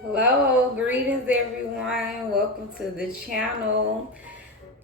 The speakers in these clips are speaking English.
Hello, greetings everyone. Welcome to the channel.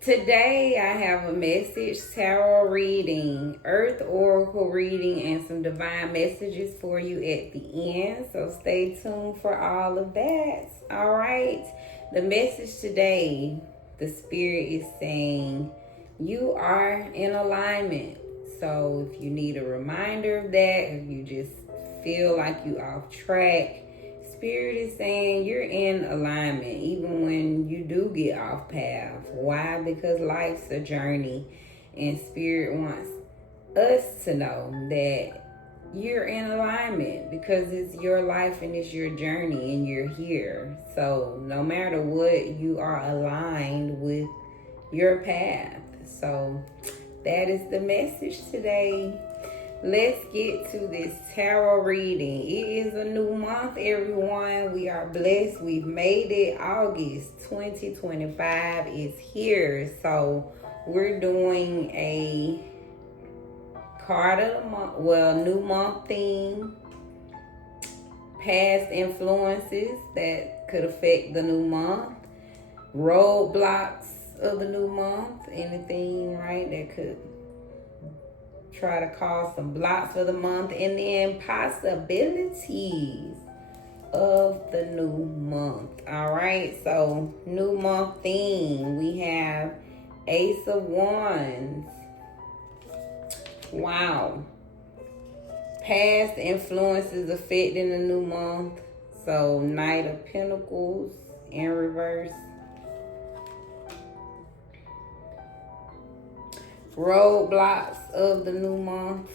Today I have a message, tarot reading, earth oracle reading, and some divine messages for you at the end. So stay tuned for all of that. All right. The message today, the spirit is saying you are in alignment. So if you need a reminder of that, if you just feel like you off track, Spirit is saying you're in alignment even when you do get off path. Why? Because life's a journey, and Spirit wants us to know that you're in alignment because it's your life and it's your journey and you're here. So no matter what, you are aligned with your path. So that is the message today. Let's get to this tarot reading. It is a new month, everyone. We are blessed. We've made it. August 2025 is here. So we're doing a card of the month, new month theme, past influences that could affect the new month, roadblocks of the new month, anything, right, that could try to cause some blocks for the month, and then possibilities of the new month. All right, so new month theme, we have Ace of Wands. Wow. Past influences affecting the new month. So Knight of Pentacles in reverse. Roadblocks of the new month.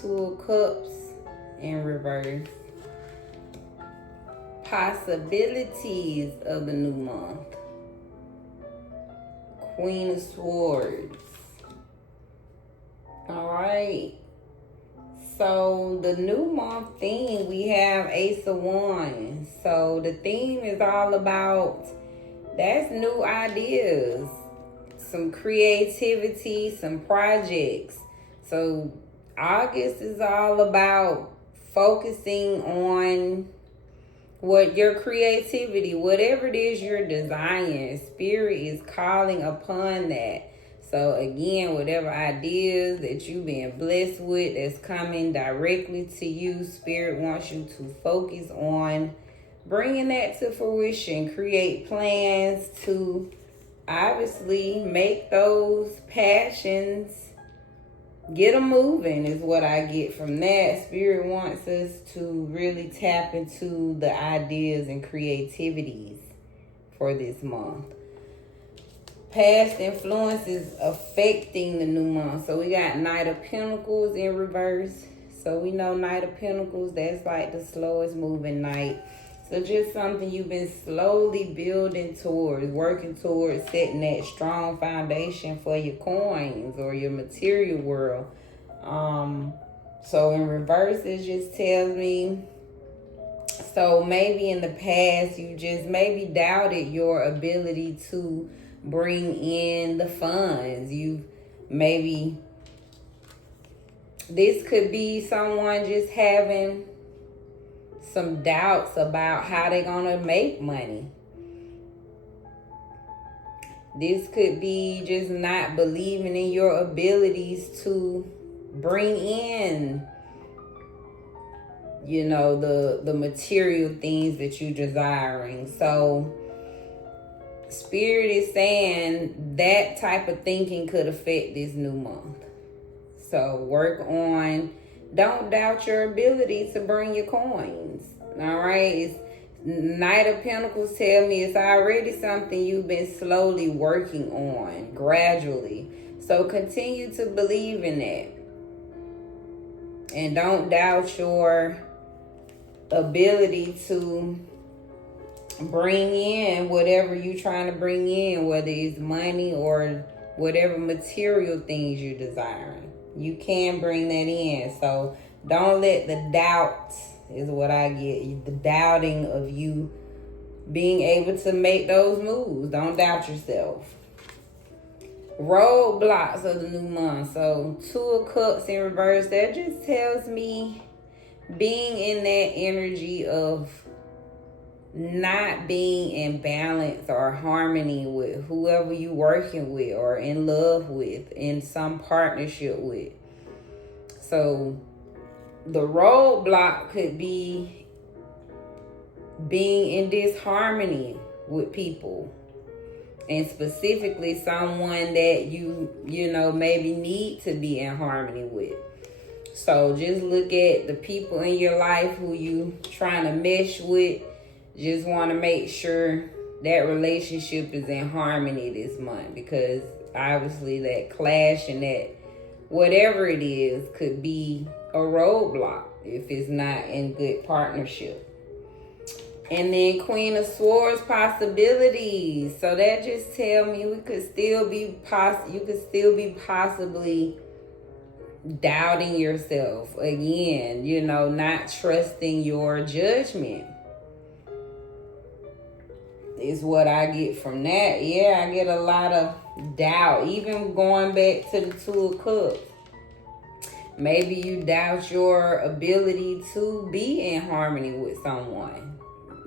Two of Cups in reverse. Possibilities of the new month. Queen of Swords. All right. So the new month theme, we have Ace of Wands. So the theme is all about, that's new ideas, some creativity, some projects. So August is all about focusing on what your creativity, whatever it is you're desiring, Spirit is calling upon that. So again, whatever ideas that you've been blessed with that's coming directly to you, Spirit wants you to focus on bringing that to fruition. Create plans to obviously make those passions, get them moving is what I get from that. Spirit wants us to really tap into the ideas and creativities for this month. Past influences affecting the new month. So we got Knight of Pentacles in reverse. So we know Knight of Pentacles, that's like the slowest moving knight. So just something you've been slowly building towards, working towards, setting that strong foundation for your coins or your material world. So in reverse, it just tells me, so maybe in the past, you just maybe doubted your ability to bring in the funds. You maybe, this could be someone just having some doubts about how they're gonna make money. This could be just not believing in your abilities to bring in, you know, the material things that you're desiring. So Spirit is saying that type of thinking could affect this new month. So work on, don't doubt your ability to bring your coins. All right. It's Knight of Pentacles tell me it's already something you've been slowly working on, gradually. So continue to believe in that. And don't doubt your ability to bring in whatever you're trying to bring in, whether it's money or whatever material things you're desiring. You can bring that in. So don't let the doubt, is what I get, the doubting of you being able to make those moves. Don't doubt yourself. Roadblocks of the new month. So Two of Cups in reverse, that just tells me being in that energy of not being in balance or harmony with whoever you working with or in love with, in some partnership with. So the roadblock could be being in disharmony with people, and specifically someone that you know maybe need to be in harmony with. So just look at the people in your life who you trying to mesh with. Just want to make sure that relationship is in harmony this month, because obviously that clash and that whatever it is could be a roadblock if it's not in good partnership. And then Queen of Swords, possibilities. So that just tell me you could still be possibly doubting yourself again, you know, not trusting your judgment is what I get from that. Yeah, I get a lot of doubt, even going back to the Two of Cups. Maybe you doubt your ability to be in harmony with someone.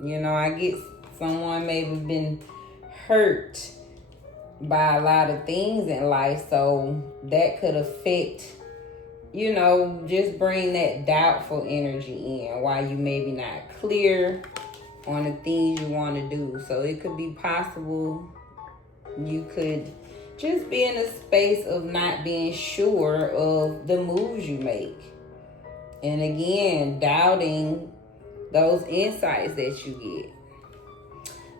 You know, I get someone maybe been hurt by a lot of things in life, so that could affect, you know, just bring that doubtful energy in while you maybe not clear on the things you want to do. So it could be possible you could just be in a space of not being sure of the moves you make. And again, doubting those insights that you get.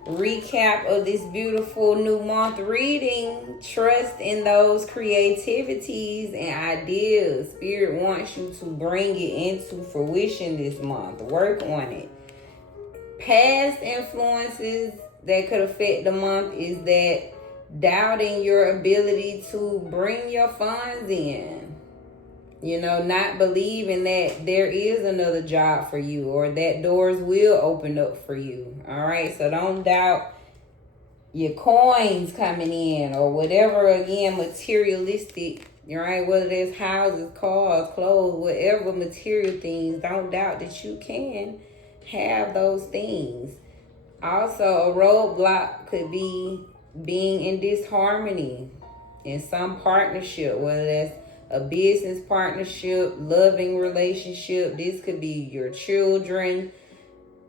Recap of this beautiful new month reading. Trust in those creativities and ideas. Spirit wants you to bring it into fruition this month. Work on it. Past influences that could affect the month is that doubting your ability to bring your funds in. You know, not believing that there is another job for you or that doors will open up for you. All right, so don't doubt your coins coming in or whatever, again, materialistic, all right, whether it's houses, cars, clothes, whatever material things, don't doubt that you can have those things. Also, a roadblock could be being in disharmony in some partnership, whether that's a business partnership, loving relationship. This could be your children,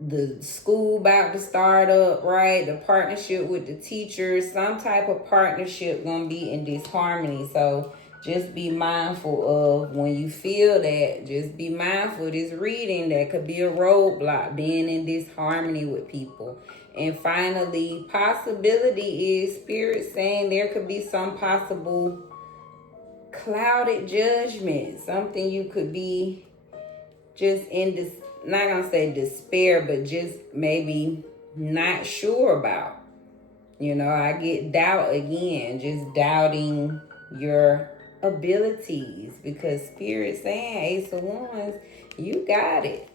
the school about to start up, right? The partnership with the teachers, some type of partnership gonna be in disharmony. So just be mindful of when you feel that. Just be mindful of this reading that could be a roadblock, being in disharmony with people. And finally, possibility is Spirit saying there could be some possible clouded judgment, something you could be just in this, not gonna say despair, but just maybe not sure about. You know, I get doubt again, just doubting your abilities, because Spirit saying, Ace of Wands, you got it.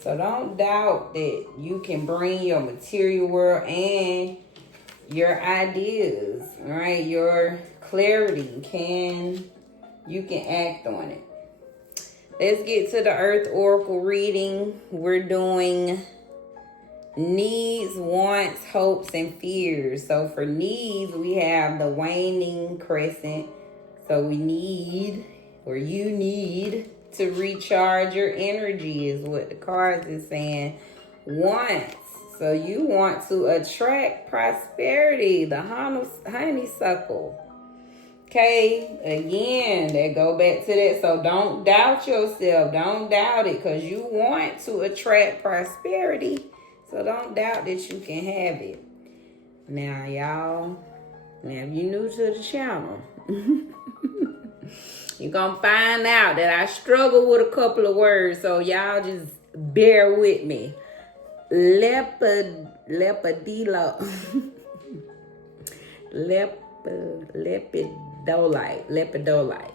So don't doubt that you can bring your material world and your ideas, right? Your clarity, you can act on it. Let's get to the Earth Oracle reading. We're doing needs, wants, hopes, and fears. So for needs, we have the waning crescent. So we need, or you need, to recharge your energy is what the cards is saying. Wants. So you want to attract prosperity, the honeysuckle. Okay, again, that go back to that. So don't doubt yourself. Don't doubt it, because you want to attract prosperity. So don't doubt that you can have it. Now, y'all, if you're new to the channel, you're going to find out that I struggle with a couple of words. So y'all just bear with me. Lepidolite. Lepidolite.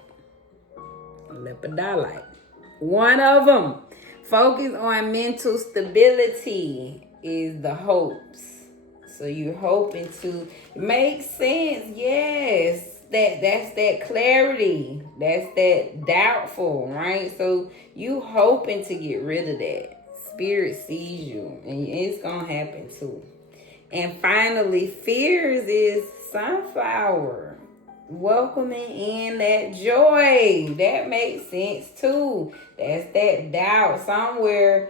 One of them. Focus on mental stability is the hopes. So you're hoping to make sense. Yes. That's that clarity. That's that doubtful, right? So you hoping to get rid of that. Spirit sees you, and it's gonna happen too. And finally, fears is sunflower. Welcoming in that joy. That makes sense too. That's that doubt. Somewhere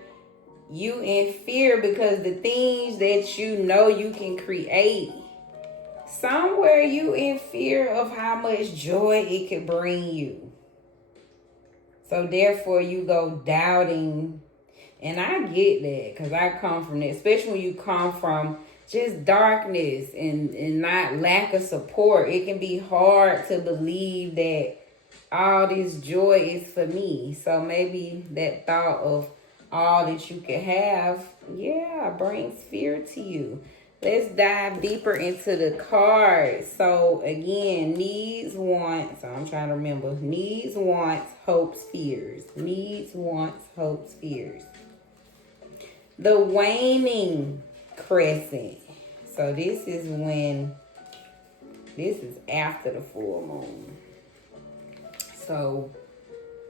you in fear because the things that you know you can create. Somewhere you in fear of how much joy it could bring you. So therefore you go doubting. And I get that because I come from that. Especially when you come from just darkness and not lack of support. It can be hard to believe that all this joy is for me. So maybe that thought of all that you can have, brings fear to you. Let's dive deeper into the cards. So again, needs, wants. So I'm trying to remember. Needs, wants, hopes, fears. Needs, wants, hopes, fears. The waning crescent. So this is after the full moon. So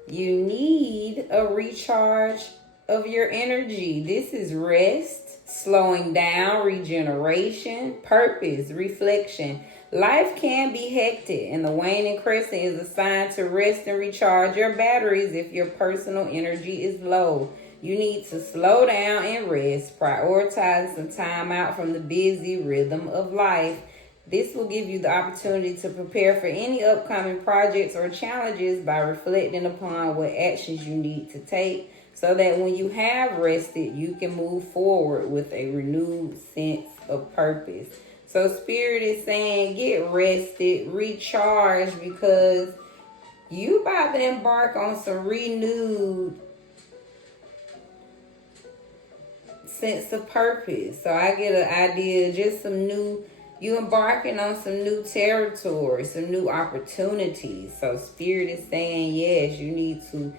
you need a recharge of your energy. This is rest, slowing down, regeneration, purpose, reflection. Life can be hectic, and the waning crescent is a sign to rest and recharge your batteries if your personal energy is low. You need to slow down and rest, prioritize some time out from the busy rhythm of life. This will give you the opportunity to prepare for any upcoming projects or challenges by reflecting upon what actions you need to take so that when you have rested, you can move forward with a renewed sense of purpose. So Spirit is saying get rested, recharge, because you about to embark on some renewed sense of purpose. So I get an idea, just some new, you embarking on some new territory, some new opportunities. So Spirit is saying, yes, you need to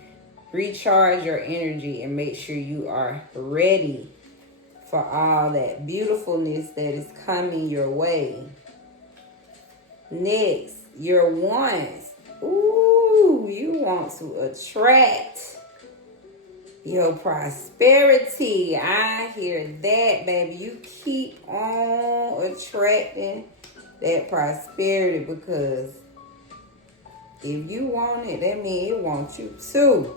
recharge your energy and make sure you are ready for all that beautifulness that is coming your way. Next, your wants. Ooh, you want to attract your prosperity. I hear that, baby. You keep on attracting that prosperity because if you want it, that means it wants you too.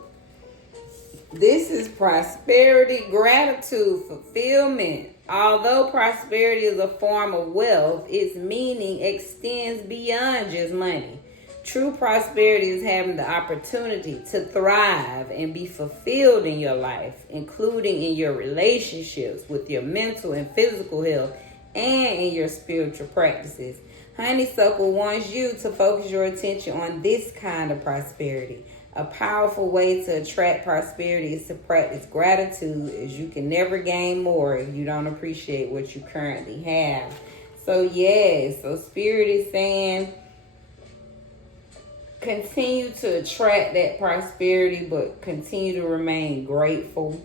This is prosperity, gratitude, fulfillment. Although prosperity is a form of wealth, its meaning extends beyond just money. True prosperity is having the opportunity to thrive and be fulfilled in your life, including in your relationships with your mental and physical health and in your spiritual practices. Honeysuckle wants you to focus your attention on this kind of prosperity. A powerful way to attract prosperity is to practice gratitude, as you can never gain more if you don't appreciate what you currently have. So yes, so Spirit is saying continue to attract that prosperity, but continue to remain grateful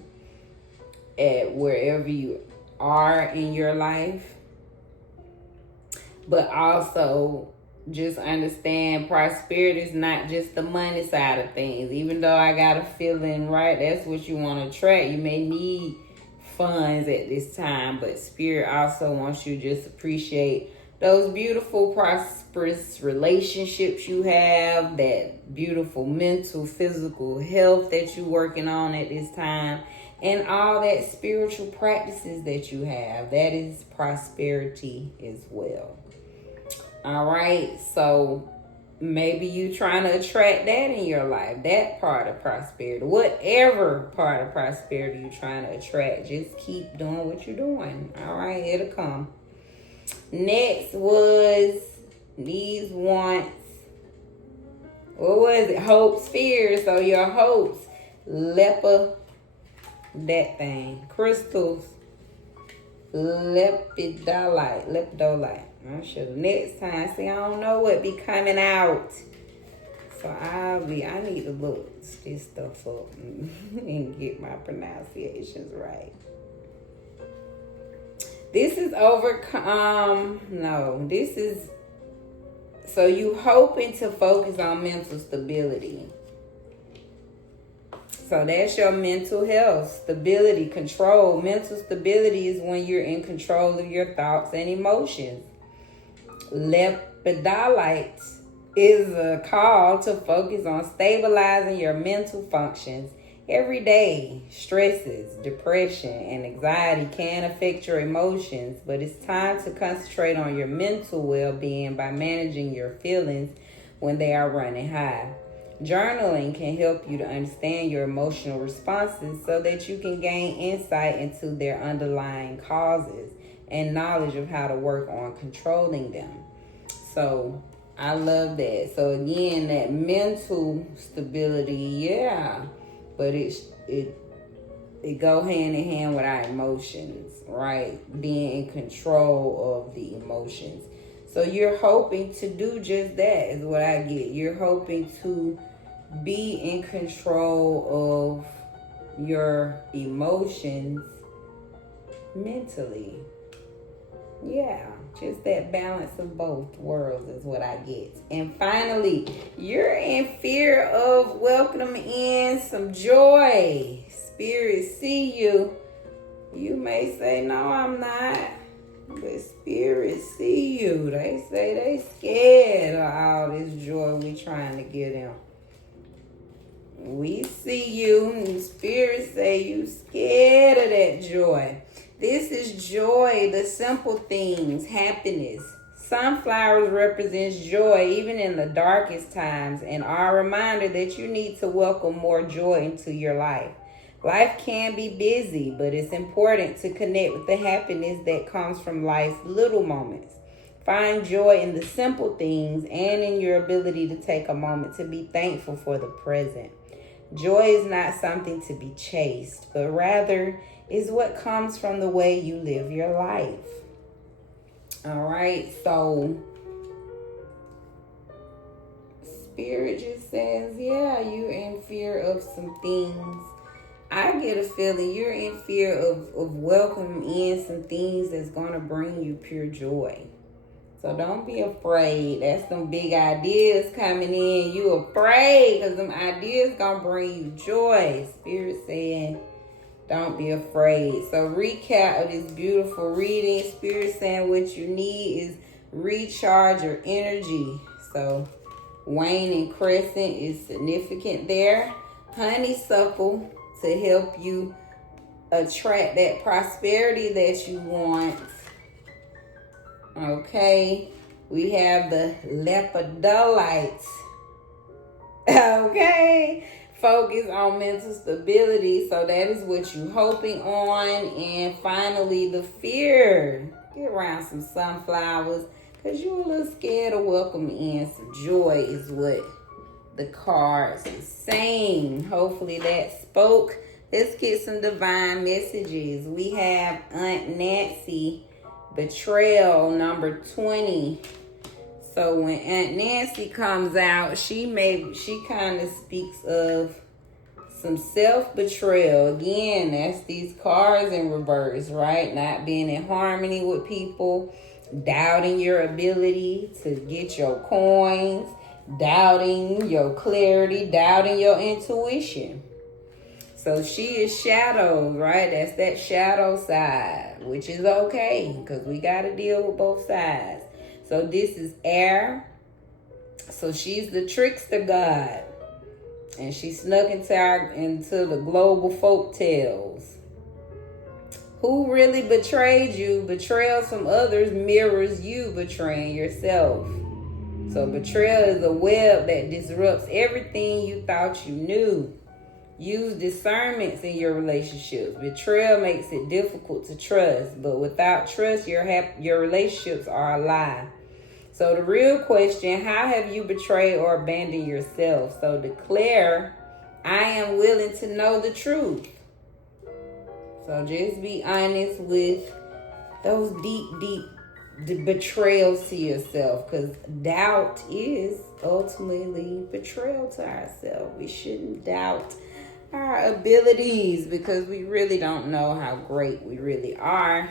at wherever you are in your life. But also just understand prosperity is not just the money side of things. Even though I got a feeling, right, that's what you want to attract. You may need funds at this time, but Spirit also wants you to just appreciate those beautiful, prosperous relationships you have, that beautiful mental, physical health that you're working on at this time, and all that spiritual practices that you have. That is prosperity as well. All right, so maybe you trying to attract that in your life, that part of prosperity. Whatever part of prosperity you're trying to attract, just keep doing what you're doing. All right, it'll come. Next was needs, wants. What was it? Hopes, fears. So your hopes, leper, that thing, crystals, lepidolite. I should next time. See, I don't know what be coming out. So I need to look this stuff up and get my pronunciations right. This is so you hoping to focus on mental stability. So that's your mental health, stability, control. Mental stability is when you're in control of your thoughts and emotions. Lepidolite is a call to focus on stabilizing your mental functions. Every day, stresses, depression, and anxiety can affect your emotions, but it's time to concentrate on your mental well-being by managing your feelings when they are running high. Journaling can help you to understand your emotional responses so that you can gain insight into their underlying causes and knowledge of how to work on controlling them. So I love that. So again, that mental stability, yeah, but it go hand in hand with our emotions, right? Being in control of the emotions. So you're hoping to do just that is what I get. You're hoping to be in control of your emotions mentally. Yeah, just that balance of both worlds is what I get. And finally, you're in fear of welcoming in some joy. Spirits see you. You may say, no, I'm not. But spirits see you. They say they scared of all this joy we trying to give them. We see you, and spirits say you scared of that joy. This is joy, the simple things, happiness. Sunflowers represents joy even in the darkest times and are a reminder that you need to welcome more joy into your life. Life can be busy, but it's important to connect with the happiness that comes from life's little moments. Find joy in the simple things and in your ability to take a moment to be thankful for the present. Joy is not something to be chased, but rather is what comes from the way you live your life. All right, so Spirit just says, yeah, you're in fear of some things. I get a feeling you're in fear of welcoming in some things that's going to bring you pure joy. So don't be afraid. That's some big ideas coming in. You afraid because them ideas going to bring you joy. Spirit saying, don't be afraid. So recap of this beautiful reading. Spirit saying what you need is recharge your energy. So waning crescent is significant there. Honeysuckle to help you attract that prosperity that you want. Okay, we have the lepidolite. Okay, focus on mental stability. So that is what you're hoping on. And finally, the fear. Get around some sunflowers because you're a little scared of welcoming in some joy is what the cards is saying. Hopefully that spoke. Let's get some divine messages. We have Aunt Nancy. Betrayal number 20. So when Aunt Nancy comes out, she kind of speaks of some self-betrayal. Again, that's these cards in reverse, right? Not being in harmony with people, doubting your ability to get your coins, doubting your clarity, doubting your intuition. So she is shadows, right? That's that shadow side, which is okay because we got to deal with both sides. So this is air. So she's the trickster god. And she snuck into the global folk tales. Who really betrayed you? Betrayals from others mirrors you betraying yourself. So betrayal is a web that disrupts everything you thought you knew. Use discernments in your relationships. Betrayal makes it difficult to trust, but without trust, your relationships are a lie. So the real question, how have you betrayed or abandoned yourself? So declare, I am willing to know the truth. So just be honest with those deep betrayals to yourself, because doubt is ultimately betrayal to ourselves. We shouldn't doubt our abilities because we really don't know how great we really are.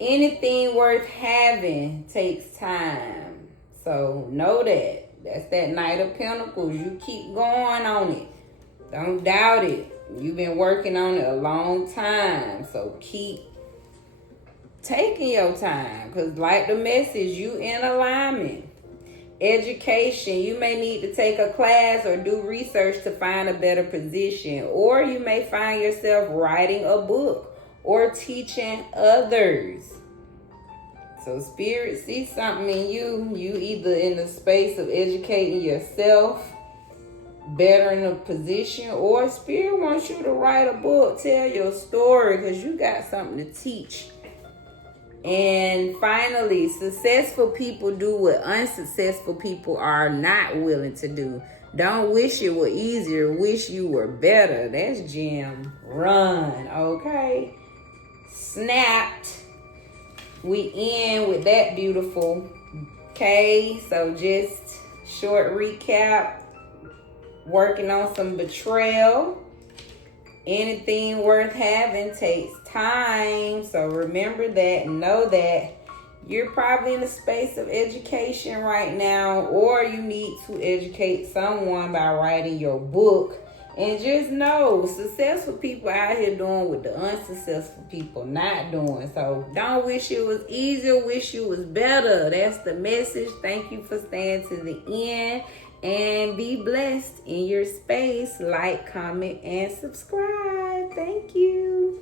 Anything worth having takes time. So know that. That's that Knight of Pentacles. You keep going on it. Don't doubt it. You've been working on it a long time. So keep taking your time. Because like the message, you in alignment. Education, you may need to take a class or do research to find a better position. Or you may find yourself writing a book or teaching others. So Spirit sees something in you. You either in the space of educating yourself, bettering a position, or Spirit wants you to write a book, tell your story, because you got something to teach. And finally, successful people do what unsuccessful people are not willing to do. Don't wish it were easier, wish you were better. That's Jim. Run, okay? Snapped. We end with that beautiful. Okay, so just short recap. Working on some betrayal. Anything worth having takes time. So remember that and know that you're probably in a space of education right now, or you need to educate someone by writing your book. And just know, successful people out here doing what the unsuccessful people not doing. So don't wish it was easier, wish you was better. That's the message. Thank you for staying to the end. And be blessed in your space. Like, comment, and subscribe. Thank you.